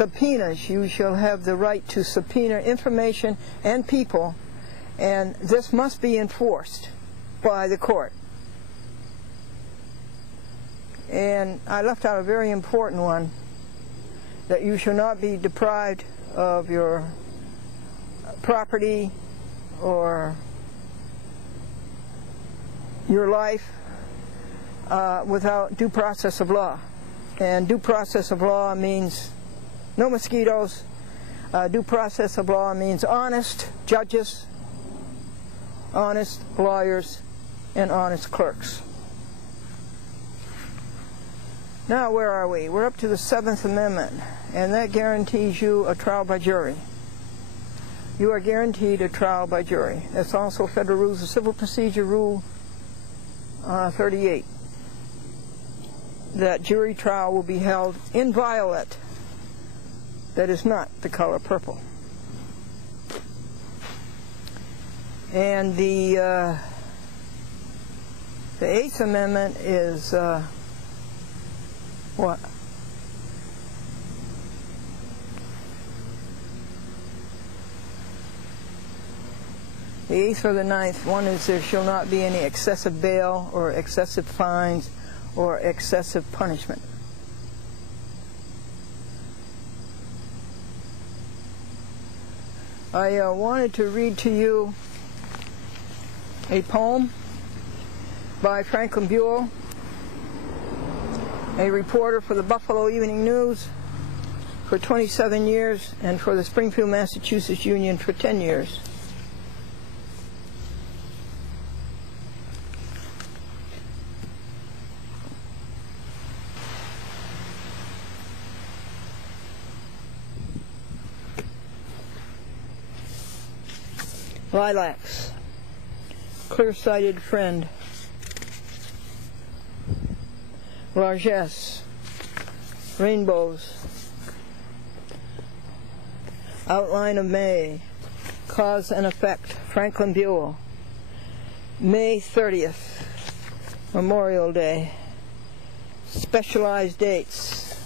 subpoenas. You shall have the right to subpoena information and people, and this must be enforced by the court. And I left out a very important one, that you shall not be deprived of your property or your life without due process of law. And due process of law means no mosquitoes. Due process of law means honest judges, honest lawyers, and honest clerks. Now where are we? We're up to the 7th Amendment, and that guarantees you a trial by jury. You are guaranteed a trial by jury. That's also Federal Rules of Civil Procedure Rule 38. That jury trial will be held inviolate. That is not the color purple. And the 8th Amendment is what? The 8th or the 9th, one is there shall not be any excessive bail or excessive fines or excessive punishment. I wanted to read to you a poem by Franklin Buell, a reporter for the Buffalo Evening News for 27 years and for the Springfield, Massachusetts Union for 10 years. Lilacs, clear-sighted friend. Largesse, rainbows. Outline of May, cause and effect. Franklin Buell. May 30th, Memorial Day. Specialized dates.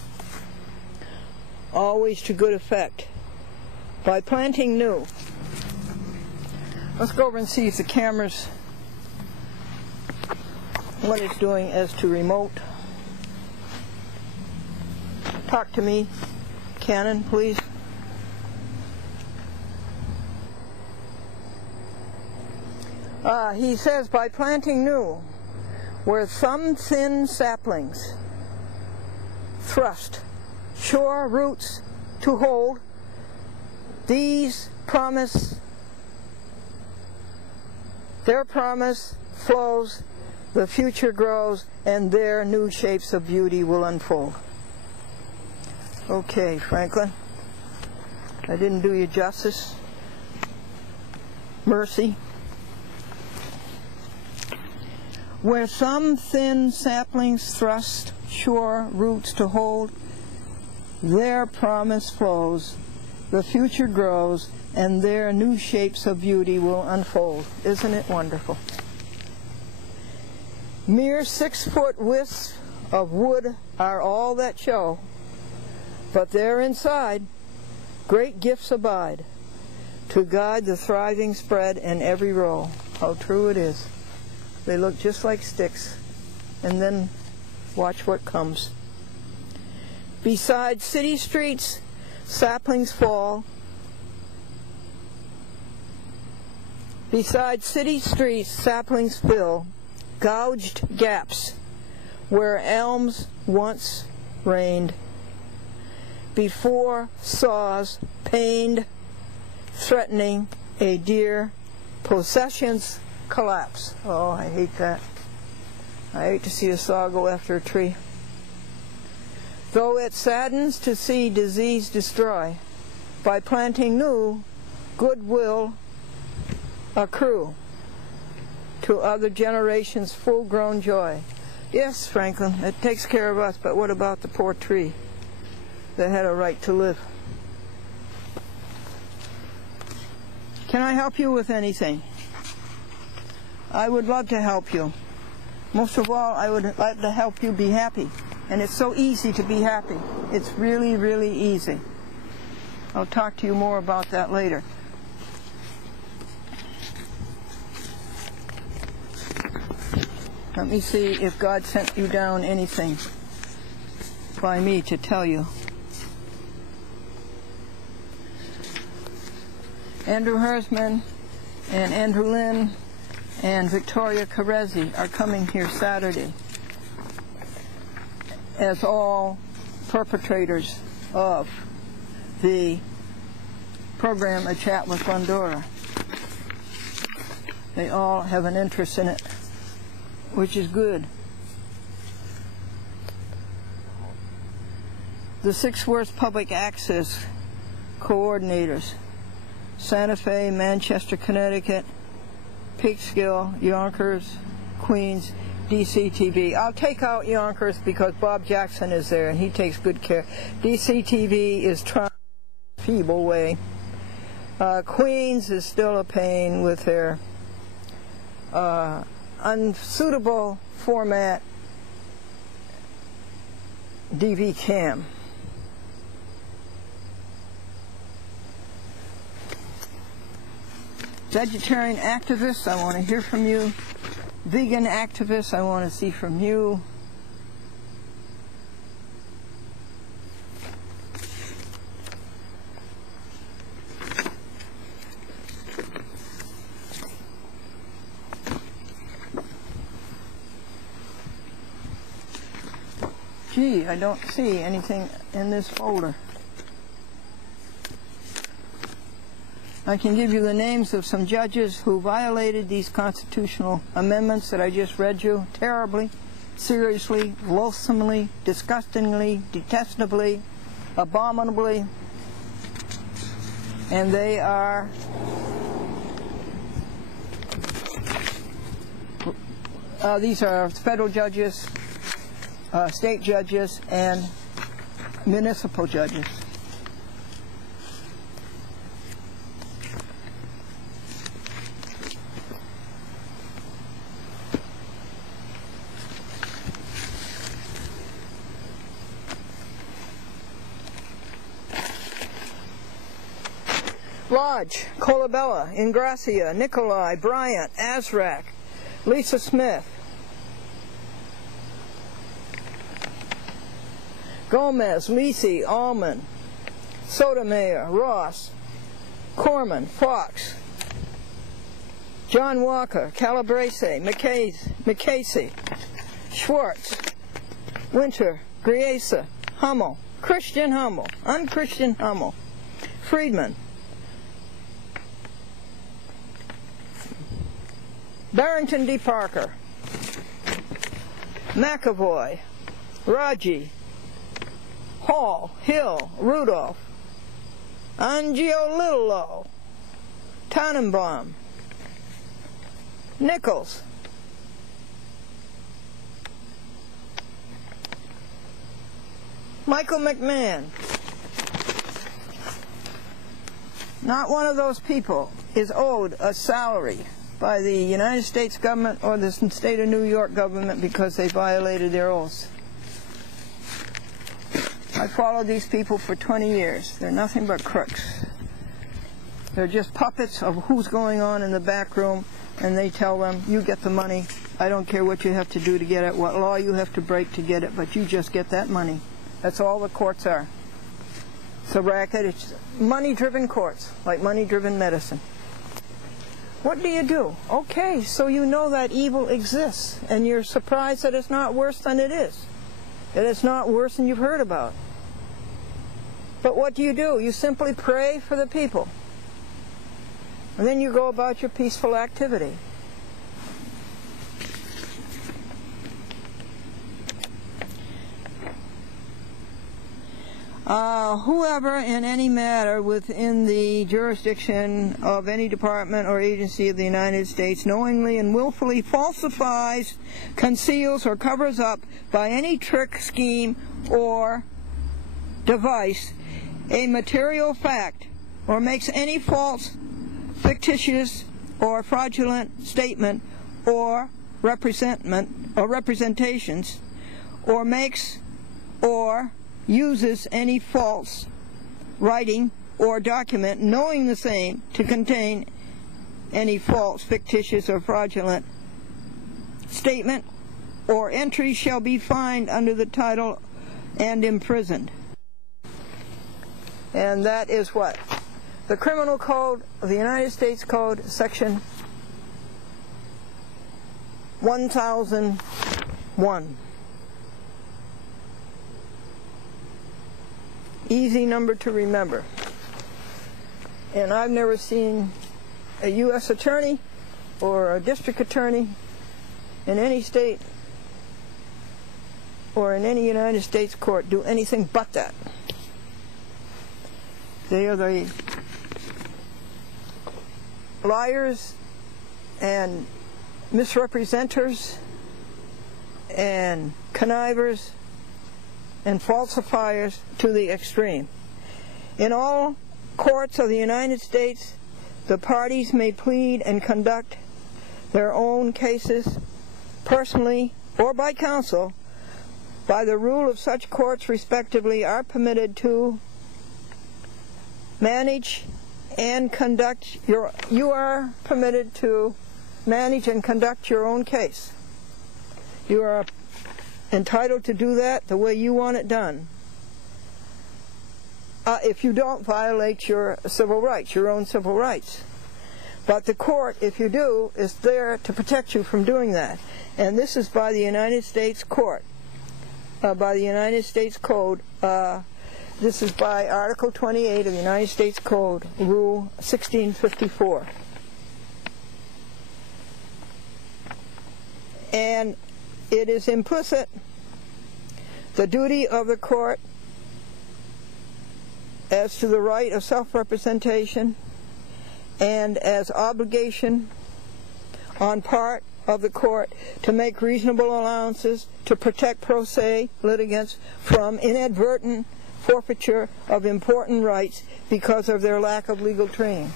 Always to good effect. By planting new. Let's go over and see if the camera's what it's doing as to remote. Talk to me, Canon, please. He says, by planting new, where some thin saplings thrust sure roots to hold, these promise, their promise flows, the future grows, and their new shapes of beauty will unfold. Okay, Franklin, I didn't do you justice. Mercy. Where some thin saplings thrust sure roots to hold, their promise flows, the future grows, and their new shapes of beauty will unfold. Isn't it wonderful? Mere 6-foot wisps of wood are all that show, but there inside great gifts abide, to guide the thriving spread in every row. How true it is. They look just like sticks, and then watch what comes. Beside city streets, saplings fall. Beside city streets, saplings fill gouged gaps where elms once reigned. Before saws pained, threatening a dear possession's collapse. Oh, I hate that. I hate to see a saw go after a tree. Though it saddens to see disease destroy, by planting new, good will accrue to other generations' full-grown joy. Yes, Franklin, it takes care of us, but what about the poor tree that had a right to live? Can I help you with anything? I would love to help you. Most of all, I would like to help you be happy. And it's so easy to be happy. It's really, really easy. I'll talk to you more about that later. Let me see if God sent you down anything by me to tell you. Andrew Hersman and Andrew Lynn and Victoria Carezzi are coming here Saturday as all perpetrators of the program A Chat with Glendora. They all have an interest in it, which is good. The 6 worst public access coordinators: Santa Fe, Manchester, Connecticut, Peekskill, Yonkers, Queens, DCTV. I'll take out Yonkers because Bob Jackson is there and he takes good care. DCTV is trying in a feeble way. Queens is still a pain with their unsuitable format DV cam. Vegetarian activists, I want to hear from you. Vegan activists, I want to see from you. Gee, I don't see anything in this folder. I can give you the names of some judges who violated these constitutional amendments that I just read you terribly, seriously, loathsomely, disgustingly, detestably, abominably. And they are these are federal judges, state judges, and municipal judges. Lodge, Colabella, Ingracia, Nikolai, Bryant, Azrak, Lisa Smith, Gomez, Lisi, Allman, Sotomayor, Ross, Corman, Fox, John Walker, Calabrese, McCasey, Schwartz, Winter, Griesa, Hummel, Christian Hummel, unchristian Hummel, Friedman, Barrington D. Parker, McAvoy, Raji, Hall, Hill, Rudolph, Angiolillo, Tannenbaum, Nichols, Michael McMahon. Not one of those people is owed a salary by the United States government or the state of New York government because they violated their oaths. I followed these people for 20 years. They're nothing but crooks. They're just puppets of who's going on in the back room, and they tell them, you get the money. I don't care what you have to do to get it, what law you have to break to get it, but you just get that money. That's all the courts are. It's a racket. It's money-driven courts, like money-driven medicine. What do you do? Okay, so you know that evil exists, and you're surprised that it's not worse than it is. That it's not worse than you've heard about. But what do? You simply pray for the people. And then you go about your peaceful activity. Whoever in any matter within the jurisdiction of any department or agency of the United States knowingly and willfully falsifies, conceals, or covers up by any trick, scheme, or device a material fact, or makes any false, fictitious, or fraudulent statement or representations, or makes or uses any false writing, or document knowing the same to contain any false, fictitious, or fraudulent statement or entry shall be fined under the title and imprisoned. And that is what? The Criminal Code of the United States Code, Section 1001. Easy number to remember. And I've never seen a U.S. attorney or a district attorney in any state or in any United States court do anything but that. They are the liars and misrepresenters and connivers and falsifiers to the extreme. In all courts of the United States, the parties may plead and conduct their own cases personally or by counsel. By the rule of such courts respectively are permitted to manage and conduct you are permitted to manage and conduct your own case. You are entitled to do that the way you want it done. If you don't violate your civil rights, your own civil rights. But the court, if you do, is there to protect you from doing that. And this is by the United States Court, by the United States Code. This is by Article 28 of the United States Code, Rule 1654. And it is implicit, the duty of the court as to the right of self-representation and as obligation on part of the court to make reasonable allowances to protect pro se litigants from inadvertent forfeiture of important rights because of their lack of legal training.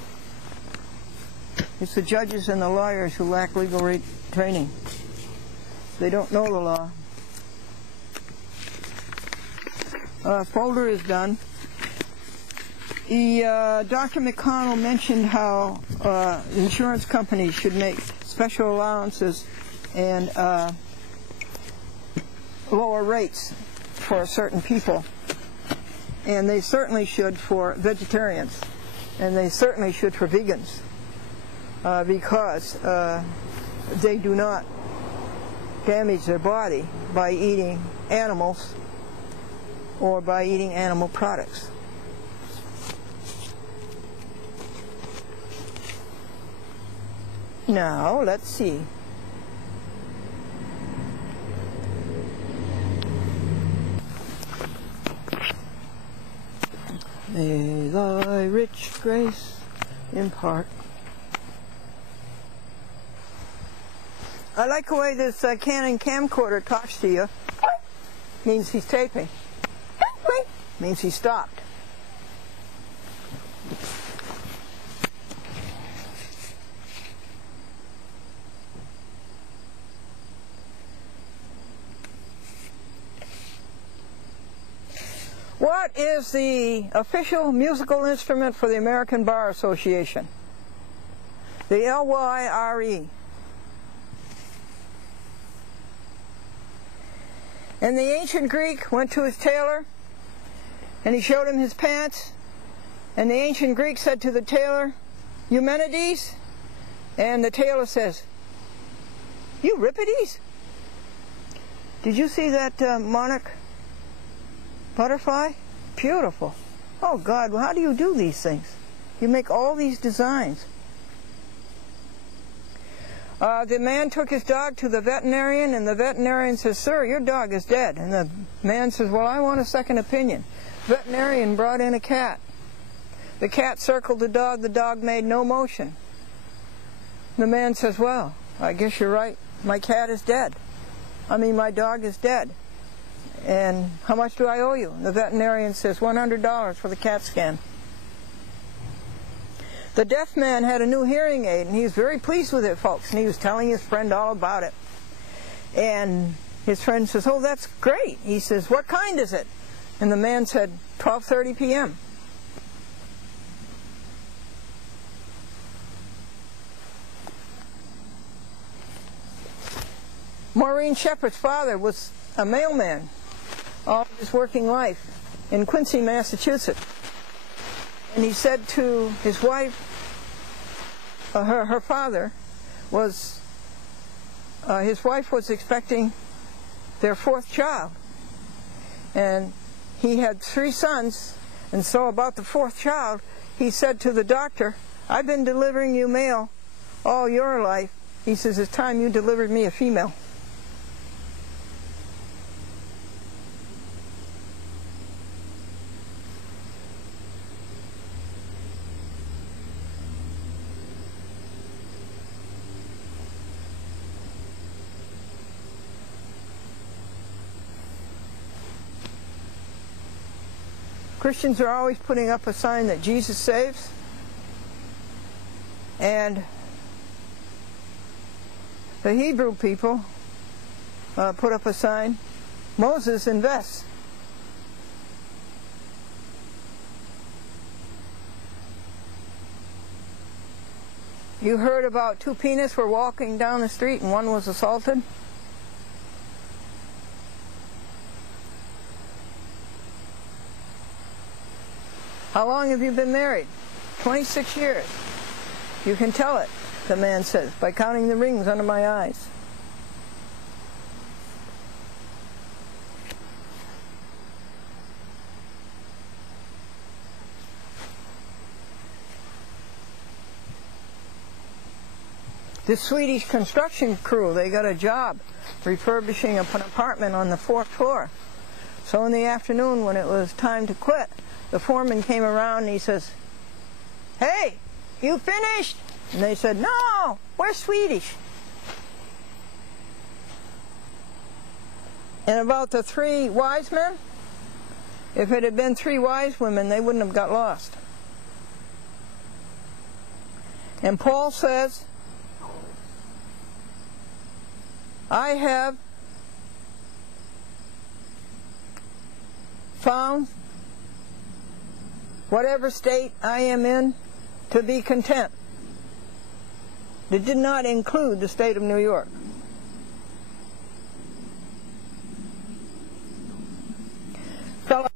It's the judges and the lawyers who lack legal training. They don't know the law. Folder is done. Dr. McConnell mentioned how insurance companies should make special allowances and lower rates for certain people. And they certainly should for vegetarians. And they certainly should for vegans. Because they do not damage their body by eating animals or by eating animal products. Now, let's see. May thy rich grace impart. I like the way this Canon camcorder talks to you. Means he's taping. Means he stopped. What is the official musical instrument for the American Bar Association? The L-Y-R-E. And the ancient Greek went to his tailor, and he showed him his pants, and the ancient Greek said to the tailor, "Eumenides?" And the tailor says, "Euripides?" Did you see that monarch butterfly? Beautiful. Oh God, well, how do you do these things? You make all these designs. The man took his dog to the veterinarian, and the veterinarian says, "Sir, your dog is dead." And the man says, "Well, I want a second opinion." The veterinarian brought in a cat. The cat circled the dog made no motion. The man says, "Well, I guess you're right, my cat is dead. My dog is dead. And how much do I owe you?" And the veterinarian says, $100 for the CAT scan. The deaf man had a new hearing aid, and he was very pleased with it, folks, and he was telling his friend all about it. And his friend says, "Oh, that's great." He says, "What kind is it?" And the man said, 12:30 p.m. Maureen Shepard's father was a mailman all his working life in Quincy, Massachusetts. And he said to his wife, her father was, his wife was expecting their 4th child. And he had 3 sons, and so about the 4th child, he said to the doctor, "I've been delivering you male all your life." He says, "It's time you delivered me a female." Christians are always putting up a sign that Jesus saves, and the Hebrew people put up a sign, Moses invests. You heard about 2 peanuts were walking down the street and one was assaulted? How long have you been married? 26 years. You can tell it, the man says, by counting the rings under my eyes. This Swedish construction crew, they got a job refurbishing an apartment on the 4th floor. So in the afternoon when it was time to quit, the foreman came around and he says, "Hey, you finished?" And they said, "No, we're Swedish." And about the 3 wise men, if it had been 3 wise women, they wouldn't have got lost. And Paul says, "I have found whatever state I am in to be content." It did not include the state of New York. Fellow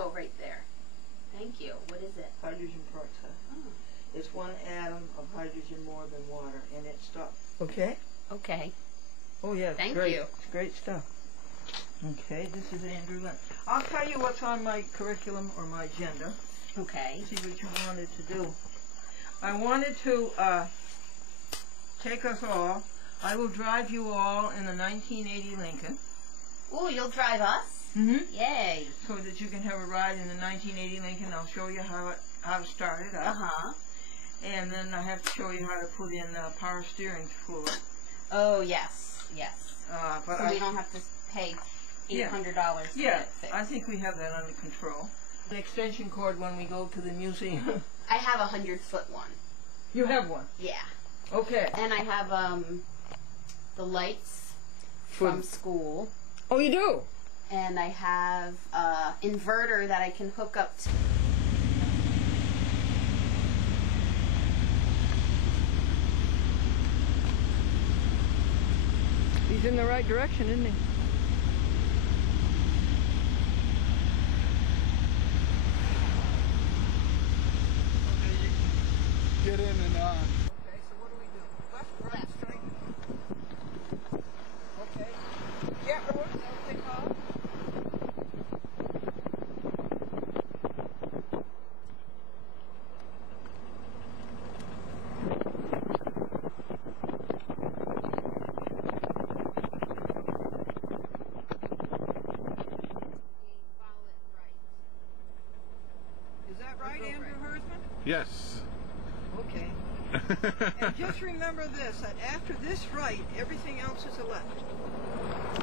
Oh, right there. Thank you. What is it? hydrogen peroxide. Oh. It's 1 atom of hydrogen more than water, and it stops. Okay? Okay. Oh yeah, it's Thank great. you. It's great stuff. Okay, this is Andrew Lynn. I'll tell you what's on my curriculum or my agenda. Okay. See what you wanted to do. I wanted to take us all. I will drive you all in the 1980 Lincoln. Oh, you'll drive us? Mm-hmm. Yay. So that you can have a ride in the 1980 Lincoln. I'll show you how to start it up. Uh-huh. And then I have to show you how to put in power steering fluid. Oh, yes. Yes. But so we don't have to pay $800 to yeah, get it fixed. I think we have that under control. An extension cord when we go to the museum. I have a 100-foot one. You have one? Yeah. Okay. And I have the lights from school. Oh, you do? And I have inverter that I can hook up to. He's in the right direction, isn't he? Get in and on. Okay, so what do we do? Left, right, straight? Okay. Yeah, road, that'll take off. that right, Andrew Hersman? Yes. Okay. And just remember this, that after this right, everything else is a left.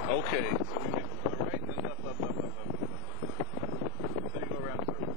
Okay. So we make a right and then left, left, left, left, left, left. So you go around the circle.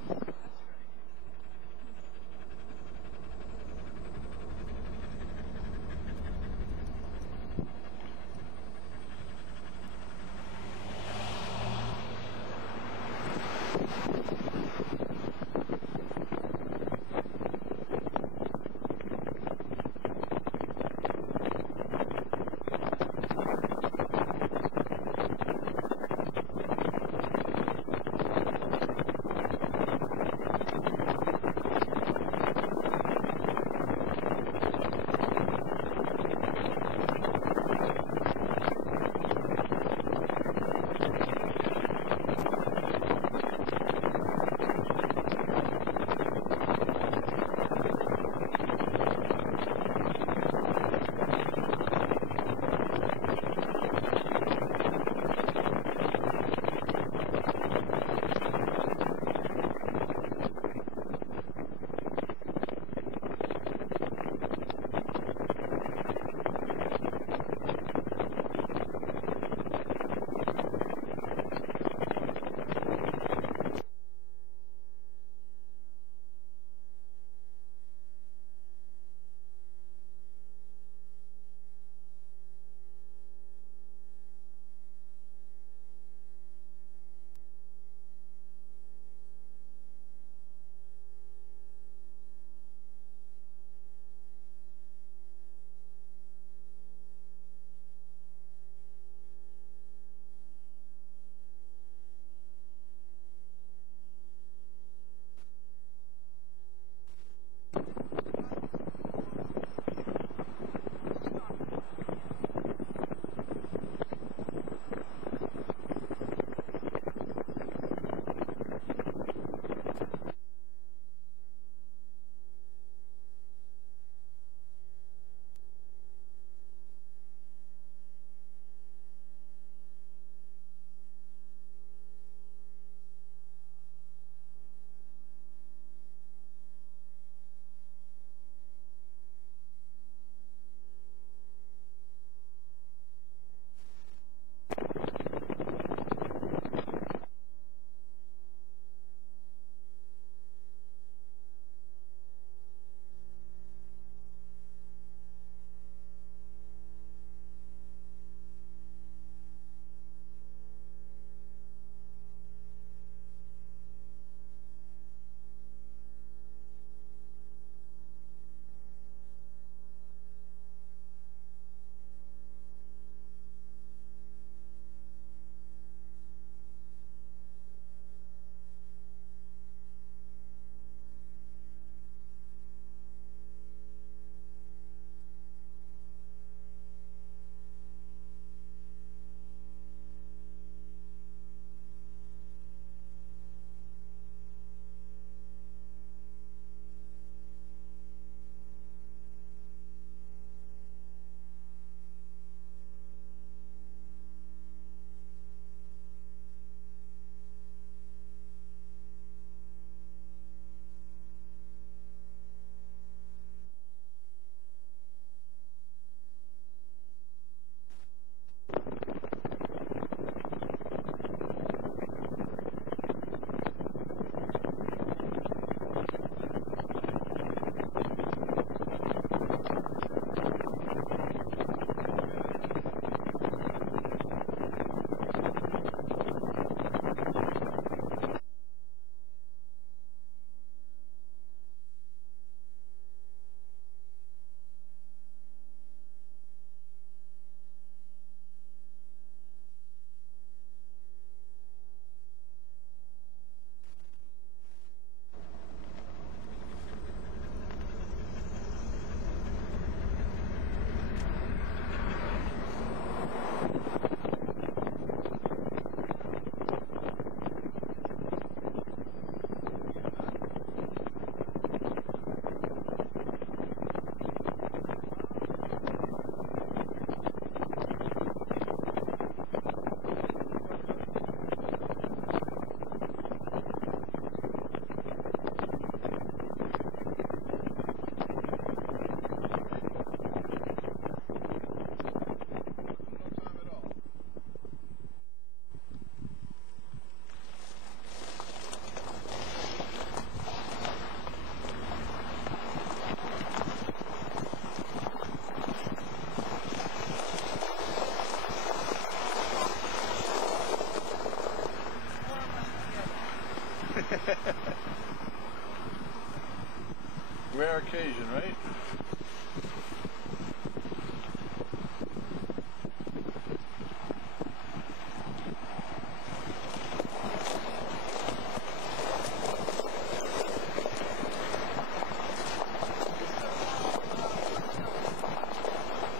Rare occasion, right?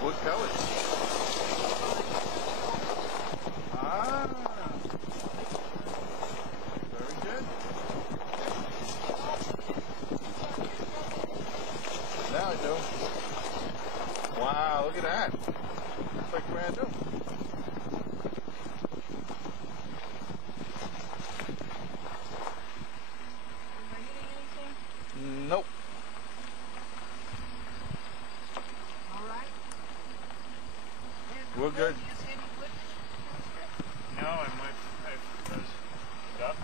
Wood pellets. Ah. Very good. Now I do. Wow, look at that. It's like brand new. Am I hitting anything? Nope. All right. We're good. No, I might. Those duck,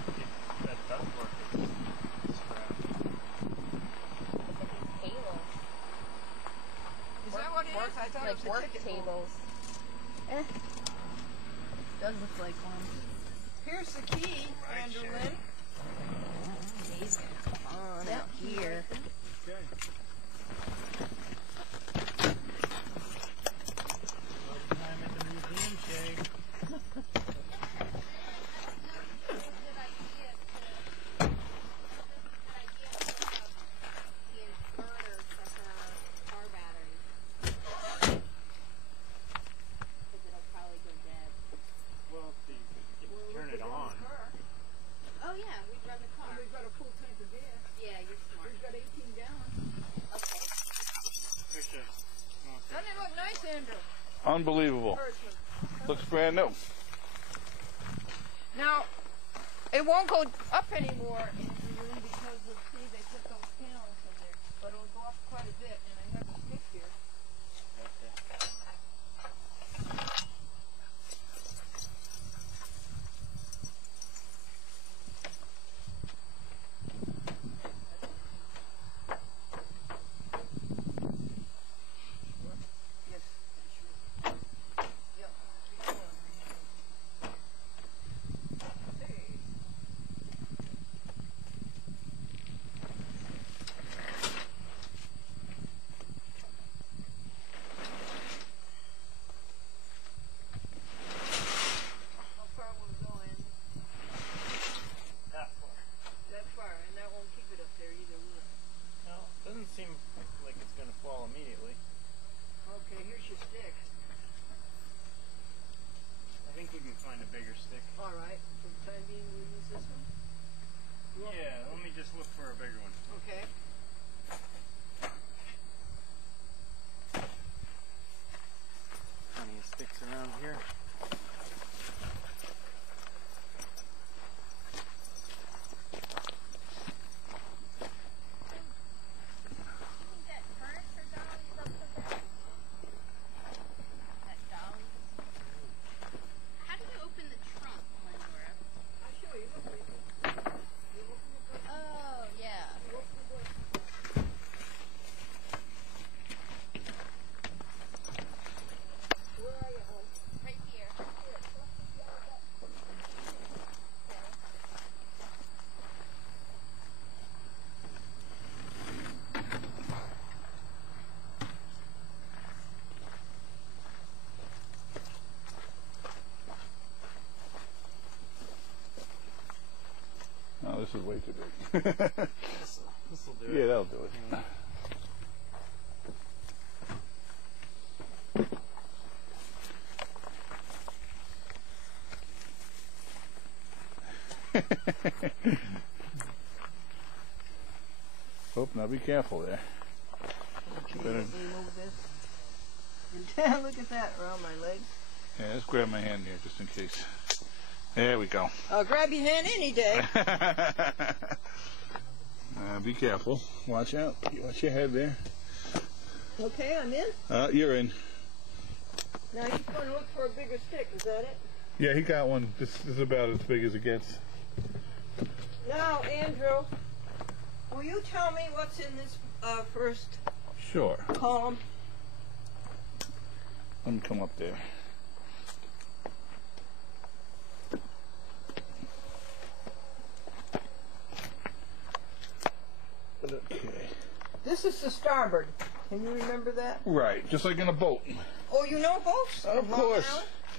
that duck work is scrap. Tables. Is that what it is? I thought it was Like a work ticket tables. Does look like one. Here's the key, Right, Andrew Sharon. Lynn. He's gonna come on out here. Okay. Time at the museum, Shay. Well, if you turn it on. Oh yeah, we'd run the car. We've got a full tank of gas. Yeah, you're smart. We've got 18 gallons. Okay. Picture. Doesn't it look nice, Andrew? Unbelievable. Personally. Looks brand new. Now, it won't go up anymore, Andrew Lynn, because of, see, they put those panels in there. But it'll go up quite a bit, and I have a stick here. Yes, sure. Yep, keep going. Hey. How far will it go in? That far. That far, and that won't keep it up there either, will it? No, doesn't seem like it's going to fall immediately. Okay, here's your stick. I think we can find a bigger stick. All right, for the time being, we'll use this one. Yeah, let me just look for a bigger one. Okay. Plenty of sticks around here. How do you open the trunk, Glendora? I'll show you. Look, baby. You open the door. Oh, yeah. You open the door. Where are you, hon? Right here. Oh, this is way too big. This'll do it. Yeah, that'll do it. Oh, now be careful there. Okay, Better- let me move this. Look at that around my leg. Yeah, let's grab my hand here just in case. There we go. I'll grab your hand any day. Be careful. Watch out. Watch your head there. Okay, I'm in. You're in. Now he's going to look for a bigger stick. Is that it? Yeah, he got one. This is about as big as it gets. Now, Andrew, will you tell me what's in this first Sure. column? Let me come up there. Okay. This is the starboard. Can you remember that? Right, just like in a boat. Oh, you know boats? Of course.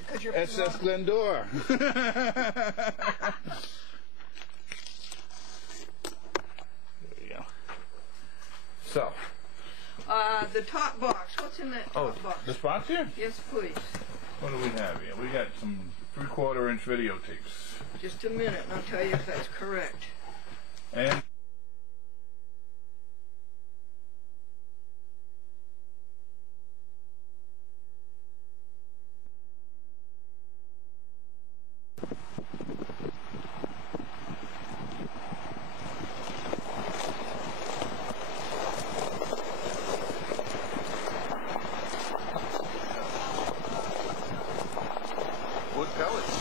Because you're SS Glendora. There you go. So. The top box. What's in that top box? This box here? Yes, please. What do we have here? We got some 3/4 inch videotapes. Just a minute, and I'll tell you if that's correct. And wood pellets.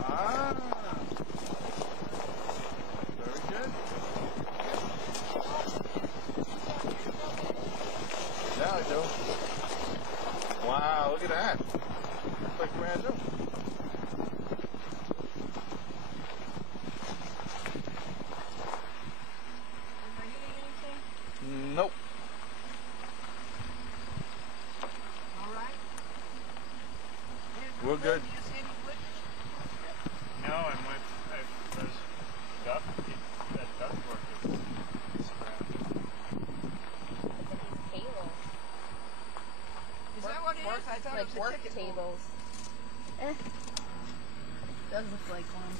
Ah. Very good. Now I do. Wow, look at that. Looks like brand new. Am I hitting anything? Nope. All right. We're good. Do you see any wood? No, I'm with those duck. That duck work is scrap. Tables. Is that what it is? I thought it was Like a work ticket tables. Does look like one.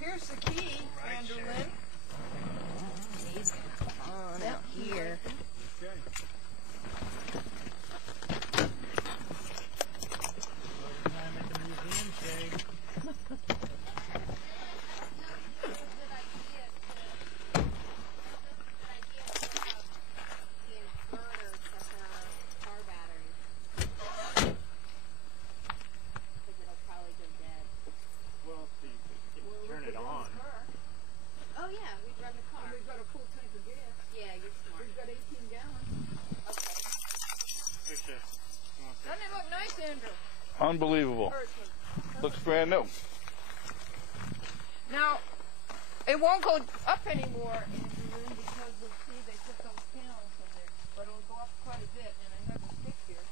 Here's the key, Andrew. These on out here. Okay. Time at the museum, Shay. Well, if you turn it on. Oh yeah, we'd run the car. We've got a full tank of gas. Yeah, you're smart. We've got 18 gallons. Okay. Fisher. Doesn't it look nice, Andrew? Unbelievable. Personally. Looks brand new. Now, it won't go up anymore, Andrew, because we'll see they put those panels in there. But it'll go up quite a bit, and I have a stick here.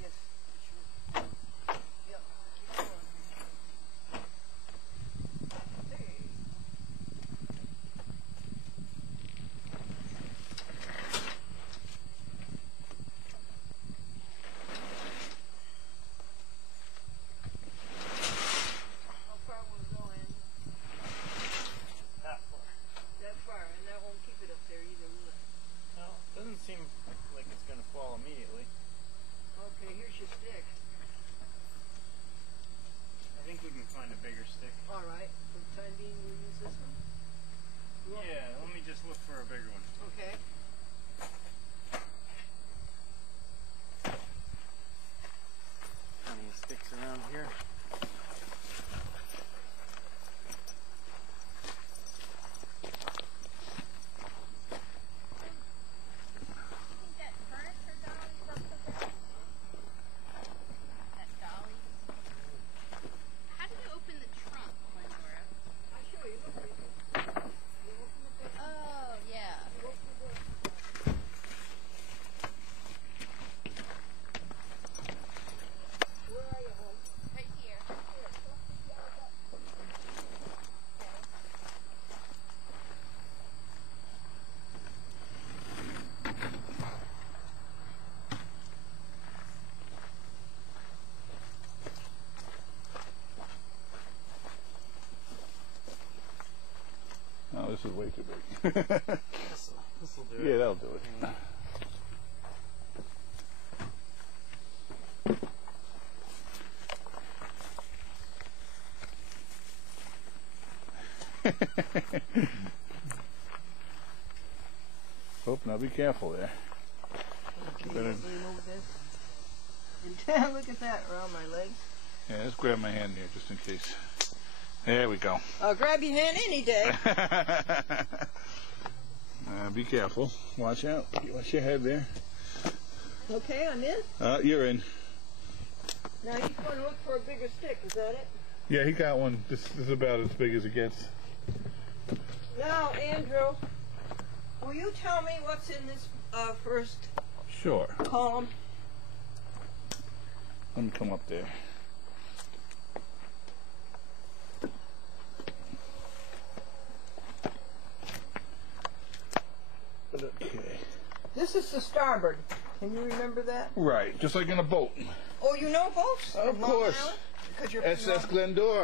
Yes, sure. Yep, keep going. Hey. How far will it go in? That far. That far, and that won't keep it up there either, will it? No, doesn't seem like it's going to fall immediately. Okay, here's your stick. I think we can find a bigger stick. All right, for the time being, we'll use this one. You want- Yeah, let me just look for a bigger one. Okay. Plenty of sticks around here. That furniture dolly's up to that? That dolly? How do you open the trunk, Glendora? I'll show you. Look, you open the big- Oh, yeah. you open the door. Where are you, hon? Right here. Here, press the yellow button. Oh, this is way too big. This'll do Yeah, it. that'll do it. Oh, now be careful there. Okay, Better- let's remove this. And look at that around my leg. Yeah, let's grab my hand here just in case. There we go. I'll grab your hand any day. be careful. Watch out. Watch your head there. Okay, I'm in. You're in. Now he's going to look for a bigger stick, is that it? Yeah, he got one. This is about as big as it gets. Now, Andrew, will you tell me what's in this first Sure. column? Let me come up there. Okay. This is the starboard. Can you remember that? Right, just like in a boat. Oh, you know boats? Of From Long course. Island? Because you're from SS Long- Glendora.